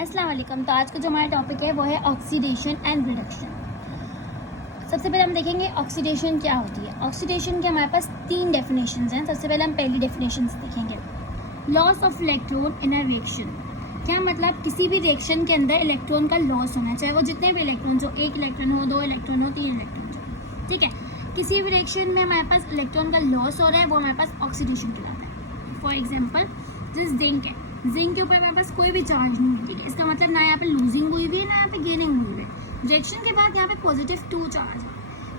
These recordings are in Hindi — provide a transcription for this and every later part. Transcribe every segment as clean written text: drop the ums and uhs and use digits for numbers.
अस्सलाम वालेकुम। तो आज का जो हमारा टॉपिक है वो है ऑक्सीडेशन एंड रिडक्शन। सबसे पहले हम देखेंगे ऑक्सीडेशन क्या होती है। ऑक्सीडेशन के हमारे पास 3 डेफिनेशंस हैं। सबसे पहले हम पहली डेफिनेशन देखेंगे, loss of electron in a reaction. क्या मतलब, किसी भी रिएक्शन के अंदर इलेक्ट्रॉन का लॉस होना, चाहे वो जितने भी इलेक्ट्रॉन हो, 1 इलेक्ट्रॉन हो, 2 इलेक्ट्रॉन हो, 3 इलेक्ट्रॉन हो, ठीक है। किसी भी रिएक्शन में हमारे पास इलेक्ट्रॉन का लॉस हो रहा है, वो हमारे पास ऑक्सीडेशन कहलाता है। फॉर एग्जाम्पल जिस जिंक है, जिंक के ऊपर हमारे पास कोई भी चार्ज नहीं है, ठीक है। इसका मतलब ना यहाँ पे लूजिंग हुई हुई है, ना यहाँ पे गेनिंग हुई हुई है। रिएक्शन के बाद यहाँ पे पॉजिटिव 2 चार्ज है।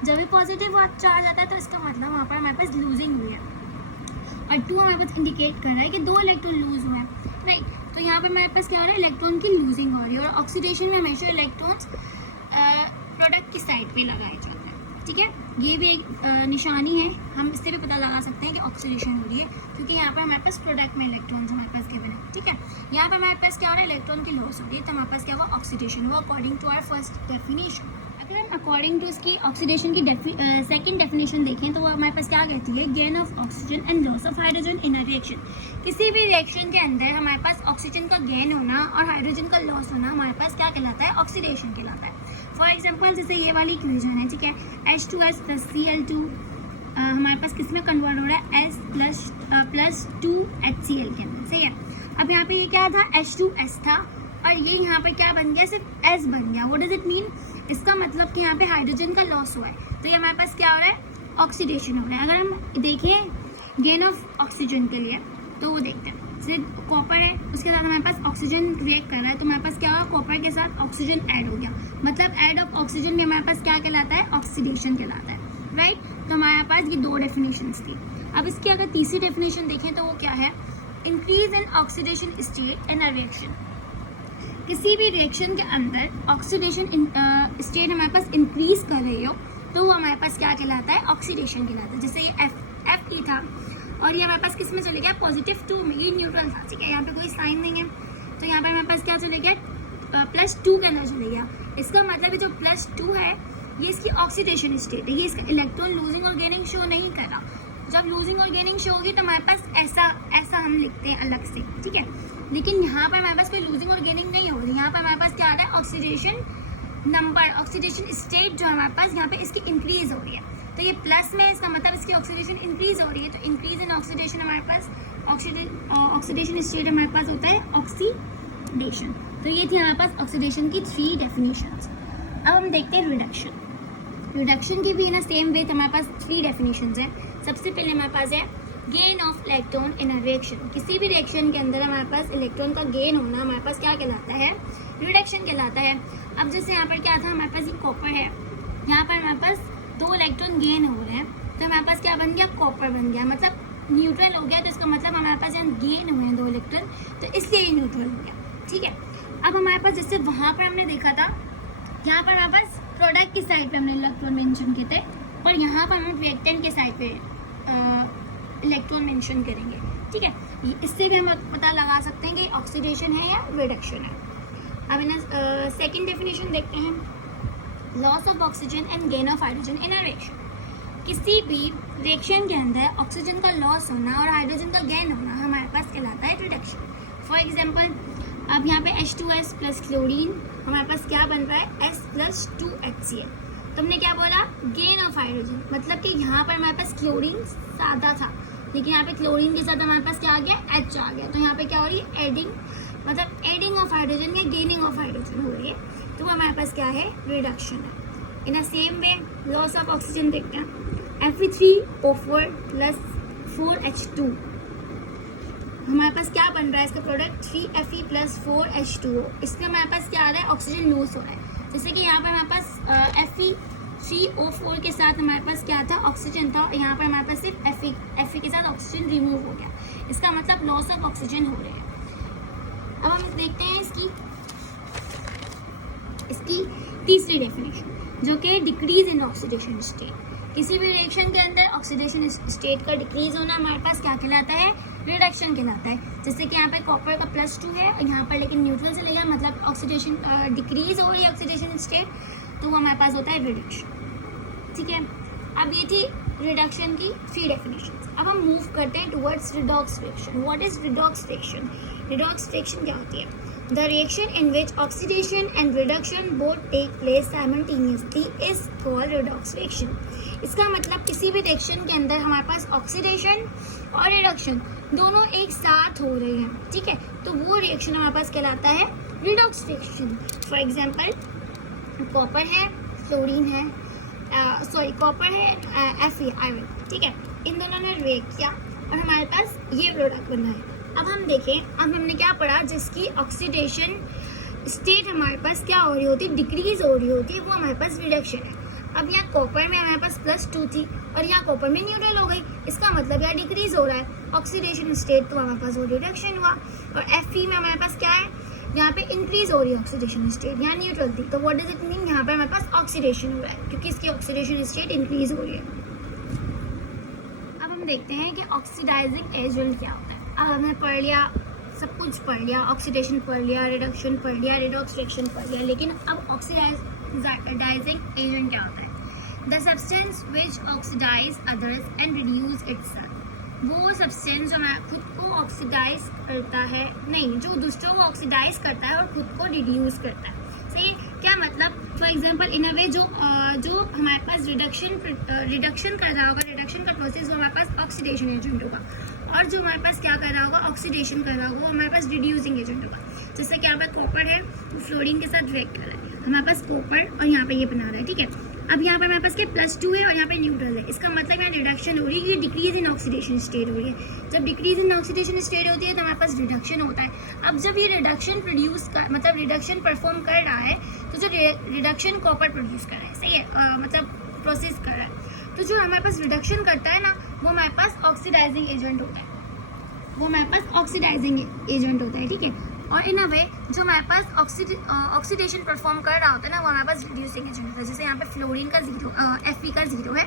जब भी पॉजिटिव चार्ज आता है तो इसका मतलब वहाँ पर हमारे पास लूजिंग हुई है, और 2 हमारे पास इंडिकेट कर रहा है कि 2 इलेक्ट्रॉन लूज हुए हैं, राइट। तो यहाँ पे हमारे पास क्या हो रहा है, इलेक्ट्रॉन की लूजिंग हो रही है। और ऑक्सीडेशन में हमेशा इलेक्ट्रॉन्स प्रोडक्ट की साइड पे लगाए जाते हैं, ठीक है। ये भी एक निशानी है, हम इससे भी पता लगा सकते हैं कि ऑक्सीडेशन हो रही है, क्योंकि यहाँ पर हमारे पास प्रोडक्ट में इलेक्ट्रॉन्स हमारे पास गिवन है, ठीक है। यहाँ पर हमारे पास क्या हो रहा है, इलेक्ट्रॉन की लॉस हो रही है, तो हमारे पास क्या होगा, ऑक्सीडेशन हुआ according to our first definition. अगर हम अकॉर्डिंग टू इसकी ऑक्सीडेशन की सेकंड डेफिनेशन देखें तो वो हमारे पास क्या कहती है, gain of oxygen and loss of hydrogen in a reaction. किसी भी रिएक्शन के अंदर हमारे पास ऑक्सीजन का गेन होना और हाइड्रोजन का लॉस होना हमारे पास क्या कहलाता है, ऑक्सीडेशन कहलाता है। फॉर एग्जाम्पल जैसे ये वाली इक्वेशन है, ठीक है, H2S प्लस Cl2 हमारे पास किस में कन्वर्ट हो रहा है, S प्लस 2HCl के अंदर, सही है। अब यहाँ पे ये क्या था, H2S था, और ये यहाँ पर क्या बन गया, सिर्फ S बन गया। व्हाट डज इट मीन, इसका मतलब कि यहाँ पे हाइड्रोजन का लॉस हुआ है, तो ये हमारे पास क्या हो रहा है, ऑक्सीडेशन हो रहा है। अगर हम देखें गेन ऑफ ऑक्सीजन के लिए तो वो देखते हैं, सिर्फ कॉपर है, उसके साथ हमारे पास ऑक्सीजन रिएक्ट कर रहा है, तो हमारे पास क्या हुआ, कॉपर के साथ ऑक्सीजन ऐड हो गया, मतलब ऐड ऑफ ऑक्सीजन भी हमारे पास क्या कहलाता है, ऑक्सीडेशन कहलाता है, राइट। तो हमारे पास ये 2 डेफिनेशंस थी। अब इसकी अगर तीसरी डेफिनेशन देखें तो वो क्या है, increase in oxidation state in a reaction. किसी भी रिएक्शन के अंदर ऑक्सीडेशन स्टेट हमारे पास इंक्रीज कर रही हो तो वो हमारे पास क्या कहलाता है, ऑक्सीडेशन कहलाता है। जैसे ये Fe था और ये हमारे पास किस में चले गया, +2 में, ये न्यूट्रल था, ठीक है, यहाँ पे कोई साइन नहीं है, तो यहाँ पर हमारे पास क्या चले गया, +2 के अंदर चले गया। इसका मतलब जो +2 है ये इसकी ऑक्सीडेशन स्टेट है, ये इसका इलेक्ट्रॉन लूजिंग और गेनिंग शो नहीं कर रहा। जब लूजिंग और गेनिंग शो होगी तो हमारे पास ऐसा हम लिखते हैं अलग से, ठीक है। लेकिन यहाँ पर हमारे पास कोई लूजिंग और गेनिंग नहीं हो रही, यहाँ पर हमारे पास क्या आ रहा है, ऑक्सीडेशन नंबर, ऑक्सीडेशन स्टेट जो हमारे पास यहाँ पे इसकी इंक्रीज हो रही है, तो ये प्लस में, इसका मतलब इसकी ऑक्सीडेशन इंक्रीज हो रही है। तो इंक्रीज इन ऑक्सीडेशन हमारे पास ऑक्सीडेशन स्टेट हमारे पास होता है ऑक्सीडेशन। तो ये थी हमारे पास ऑक्सीडेशन की 3 डेफिनेशंस। अब हम देखते हैं रिडक्शन। रिडक्शन की भी ना सेम वे हमारे पास 3 डेफिनेशंस हैं। सबसे पहले हमारे पास है gain of electron in a reaction. किसी भी रिएक्शन के अंदर हमारे पास इलेक्ट्रॉन का गेन होना हमारे पास क्या कहलाता है, रिडक्शन कहलाता है। अब जैसे यहाँ पर क्या था, हमारे पास ये कॉपर है, यहाँ पर हमारे पास 2 इलेक्ट्रॉन गेन हो रहे हैं, तो हमारे पास क्या बन गया, कॉपर बन गया, मतलब न्यूट्रल हो गया। तो इसका मतलब हमारे पास यहाँ गेन हुए हैं 2 इलेक्ट्रॉन, तो इसलिए ये न्यूट्रल हो गया, ठीक है। अब हमारे पास जैसे वहाँ पर हमने देखा था, यहाँ पर हमारे पास प्रोडक्ट की साइड पे हमने इलेक्ट्रॉन मेंशन किए थे, पर यहाँ पर हम रिएक्टेंट के साइड पे इलेक्ट्रॉन मेंशन करेंगे, ठीक है। इससे भी हम पता लगा सकते हैं कि ऑक्सीडेशन है या रिडक्शन है। अब इन्हें सेकेंड डेफिनेशन देखते हैं, loss of oxygen and gain of hydrogen in a reaction. किसी भी रिएक्शन के अंदर ऑक्सीजन का लॉस होना और हाइड्रोजन का गेन होना हमारे पास कहलाता है रिडक्शन। फॉर एग्जाम्पल अब यहाँ पे H2S प्लस क्लोरीन हमारे पास क्या बन रहा है, S प्लस 2HCl। तो हमने क्या बोला, गेन ऑफ हाइड्रोजन, मतलब कि यहाँ पर हमारे पास क्लोरीन सादा था, लेकिन यहाँ पे क्लोरीन के साथ हमारे पास क्या आ गया, H आ गया, तो यहाँ पे क्या हो रही है, एडिंग, मतलब एडिंग ऑफ हाइड्रोजन या गेनिंग ऑफ हाइड्रोजन हो रही है, तो वो हमारे पास क्या है, रिडक्शन है। In a same way loss of oxygen देखते हैं, Fe3O4 प्लस 4H2 हमारे पास क्या बन रहा है, इसका प्रोडक्ट 3Fe प्लस 4H2O। इसमें हमारे पास क्या आ रहा है, ऑक्सीजन लूज हो रहा है। जैसे कि यहाँ पर हमारे पास Fe3O4 के साथ हमारे पास क्या था, ऑक्सीजन था, और यहाँ पर हमारे पास सिर्फ Fe के साथ ऑक्सीजन रिमूव हो गया, इसका मतलब लॉस ऑफ ऑक्सीजन हो रहा है। अब हम देखते हैं इसकी तीसरी डेफिनेशन, जो कि डिक्रीज इन ऑक्सीडेशन स्टेट। किसी भी रिएक्शन के अंदर ऑक्सीडेशन स्टेट का डिक्रीज होना हमारे पास क्या कहलाता है, रिडक्शन कहलाता है। जैसे कि यहाँ पे कॉपर का +2 है और यहाँ पर लेकिन न्यूट्रल से लेगा, मतलब ऑक्सीडेशन डिक्रीज हो रही है ऑक्सीडेशन स्टेट, तो वो हमारे पास होता है रिडक्शन, ठीक है। अब ये थी रिडक्शन की 3 डेफिनेशंस। अब हम मूव करते हैं towards redox reaction. What is redox reaction? Redox reaction क्या होती है? The reaction in which oxidation and reduction both take place simultaneously is called redox reaction. इसका मतलब किसी भी रिएक्शन के अंदर हमारे पास ऑक्सीडेशन और रिडक्शन दोनों एक साथ हो रहे हैं, ठीक है, तो वो रिएक्शन हमारे पास कहलाता है redox reaction. For example copper है, फ्लोरीन है, कॉपर है, Fe आयरन, ठीक है, इन दोनों ने रिएक्ट किया और हमारे पास ये प्रोडक्ट बना है. अब हम देखें, अब हमने क्या पढ़ा, जिसकी ऑक्सीडेशन स्टेट हमारे पास क्या हो रही होती है, डिक्रीज हो रही होती है, वो हमारे पास रिडक्शन है. अब यहाँ कॉपर में हमारे पास +2 थी और यहाँ कॉपर में न्यूट्रल हो गई, इसका मतलब यहाँ डिक्रीज हो रहा है. ऑक्सीडेशन स्टेट तो हमारे पास वो रिडक्शन हुआ. और Fe में हमारे पास क्या है, यहाँ पे इंक्रीज हो रही है ऑक्सीडेशन स्टेट, यहाँ न्यूट्रल थी, तो व्हाट डज इट मीन, यहाँ पे हमारे पास ऑक्सीडेशन हो रहा है क्योंकि इसकी ऑक्सीडेशन स्टेट इंक्रीज हो रही है. अब हम देखते हैं कि ऑक्सीडाइजिंग एजेंट क्या होता है. अब हमने पढ़ लिया, सब कुछ पढ़ लिया, ऑक्सीडेशन पढ़ लिया, रिडक्शन पढ़ लिया, रिडॉक्स रिएक्शन पढ़ लिया, लेकिन अब ऑक्सीडाइजिंग एजेंट क्या होता है. The substance which oxidise others and reduce itself. वो सब्सटेंस जो हमारा खुद को ऑक्सीडाइज करता है, नहीं, जो दूसरों को ऑक्सीडाइज करता है और खुद को रिड्यूस करता है. सही, क्या मतलब, फॉर एग्जांपल इन अ वे जो हमारे पास रिडक्शन कर रहा होगा, रिडक्शन का प्रोसेस वो हमारे पास ऑक्सीडेशन एजेंट होगा, और जो हमारे पास क्या कर रहा होगा, ऑक्सीडेशन कर रहा होगा, वो हमारे पास रिड्यूसिंग एजेंट होगा. जैसे कि यहाँ पे कॉपर है, वो फ्लोरीन के साथ रिएक्ट कर रहा है, हमारे पास कॉपर और यहाँ पे ये बना रहा है, ठीक है. अब यहाँ पे हमारे पास क्या +2 है और यहाँ पे न्यूट्रल है, इसका मतलब यहाँ रिडक्शन हो रही है, ये डिक्रीज इन ऑक्सीडेशन स्टेट हो रही है. जब डिक्रीज इन ऑक्सीडेशन स्टेट होती है तो हमारे पास रिडक्शन होता है. अब जब ये रिडक्शन मतलब रिडक्शन परफॉर्म कर रहा है, तो जो रिडक्शन कॉपर प्रोड्यूस कर रहा है, सही है, मतलब प्रोसेस कर रहा है, तो जो हमारे पास रिडक्शन करता है ना, वो हमारे पास ऑक्सीडाइजिंग एजेंट होता है, वो हमारे पास ऑक्सीडाइजिंग एजेंट होता है, ठीक है. और इन अ वे जो हमारे पास ऑक्सीडेशन परफॉर्म कर रहा होता है ना, वो हमारे पास रिड्यूसिंग एजेंट होता है. जैसे यहाँ पे फ्लोरीन का 0, Fe का 0 है,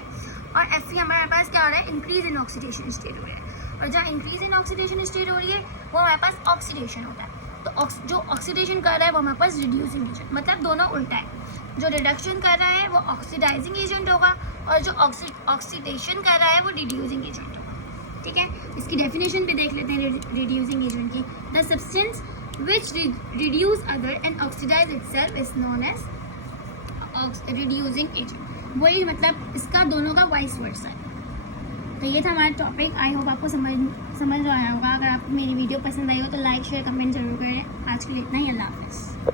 और Fe हमारे पास क्या हो रहा है, इंक्रीज इन ऑक्सीडेशन स्टेट हो रहा है, और जहाँ इंक्रीज इन ऑक्सीडेशन स्टेट हो रही है वो हमारे पास ऑक्सीडेशन होता है. तो जो ऑक्सीडेशन कर रहा है वो हमारे पास रिड्यूसिंग एजेंट, मतलब दोनों उल्टा है. जो रिडक्शन कर रहा है वो ऑक्सीडाइजिंग एजेंट होगा, और जो ऑक्सीडेशन कर रहा है वो रिड्यूसिंग एजेंट होगा, ठीक है. इसकी डेफिनेशन भी देख लेते हैं रिड्यूसिंग एजेंट की. The substance which reduce other and oxidize itself is known as reducing agent. वही मतलब इसका दोनों का वाइस वर्सा है. तो ये था हमारा टॉपिक. आई होप आपको समझ आया होगा. अगर आपको मेरी वीडियो पसंद आई हो तो लाइक शेयर कमेंट जरूर करें. आज के लिए इतना ही. अल्लाह हाफिज़.